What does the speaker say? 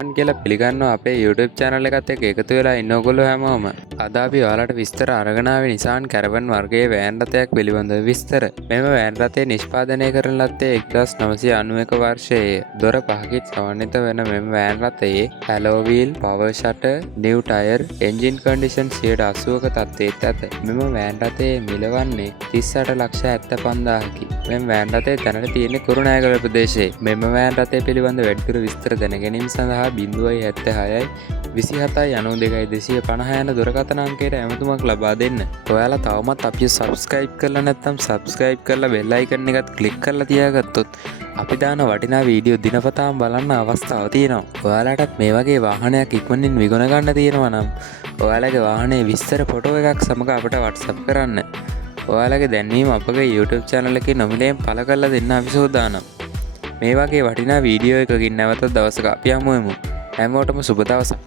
කියලා පිළිගන්නවා අපේ YouTube channel එකත් එක්ක එකතු වෙලා ඉන්න ඔයගොල්ලෝ හැමෝම. අද අපි ඔයාලට විස්තර අරගෙන ආවේ Nissan Caravan වර්ගයේ වෑන් රථයක් පිළිබඳව විස්තර. මෙම වෑන් රථය නිෂ්පාදනය කරන ලද්දේ 1991 වර්ෂයේ. දොර පහකින් සමන්විත වන මෙම වෑන් රථයේ alloy wheel, power shutter, new tire, engine condition 80%ක තත්ත්වයට ඇත. මෙම වෑන් රථයේ මිල වන්නේ 38,75,000කි. මෙම වෑන් රථය දැනට තියෙන්නේ කුරුණෑගල ප්‍රදේශයේ. මෙම වෑන් රථය පිළිබඳ වැඩිදුර විස්තර දැන ගැනීම සඳහා 0.76 27 92 250 යන දුරකථන අංකයට ඇමතුමක් ලබා දෙන්න. ඔයාලා තවමත් අපිව subscribe කරලා නැත්නම් subscribe කරලා bell icon එකත් click කරලා තියාගත්තොත් අපි දාන වටිනා වීඩියෝ දිනපතාම බලන්න අවස්ථාව තියෙනවා. ඔයාලටත් මේ වගේ වාහනයක් ඉක්මනින් විගුණ ගන්න තියෙනවා නම් ඔයාලගේ වාහනේ විස්තර ෆොටෝ එකක් සමග අපට WhatsApp කරන්න. ඔයාලගේ දැන්වීම අපගේ YouTube channel එකේ නොමිලයෙන් පළ කරලා දෙන්න අපි සූදානම්. මේ වගේ වටිනා වීඩියෝ එකකින් නැවත දවසක අපි හමු වෙමු. හැමෝටම සුබ දවසක්.